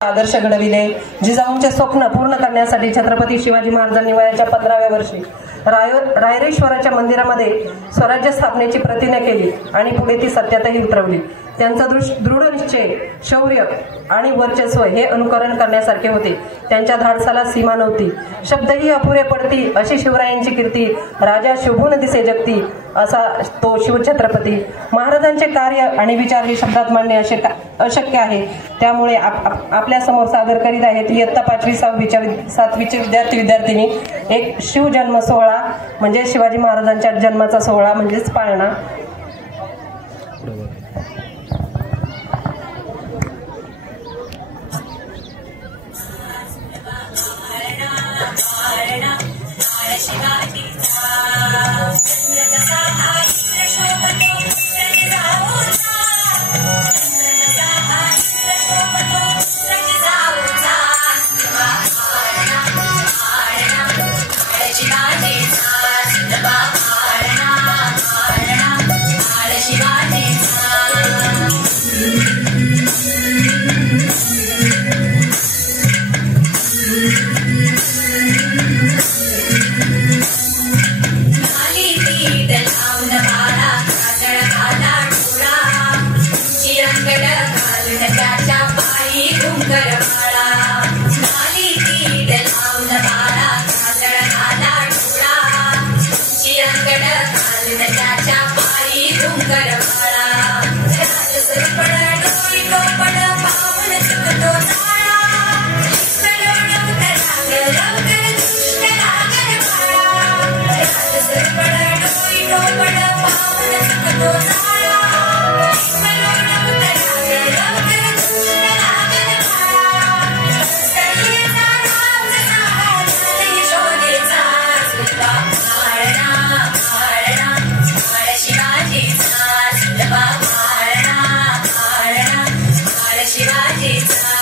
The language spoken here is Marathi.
आदर्श घडविले. जिजाऊंचे स्वप्न पूर्ण करण्यासाठी छत्रपती शिवाजी महाराजांनी वयाच्या 15व्या वर्षी रायरेश्वराच्या मंदिरामध्ये स्वराज्य स्थापनेची प्रतिज्ञा केली आणि पुढे ती सत्यातही उतरवली. त्यांचा दृढ निश्चय, शौर्य आणि वर्चस्व हे अनुकरण करण्यासारखे होते. त्यांच्या धाडसाला सीमा नव्हती. शब्दही अपुरे पडती अशी शिवरायांची कीर्ती. राजा शोभून दिसे जगती असा तो शिवछत्रपती. महाराजांचे कार्य आणि विचार हे शब्दात मांडणे अशक्य आहे. त्यामुळे आपल्या समोर सादर करीत आहेत इयत्ता 5वी 7वीचे विद्यार्थी-विद्यार्थिनी एक शिवजन्म सोहळा म्हणजे शिवाजी महाराजांच्या जन्माचा सोहळा म्हणजेच पाळणा. शिवाजी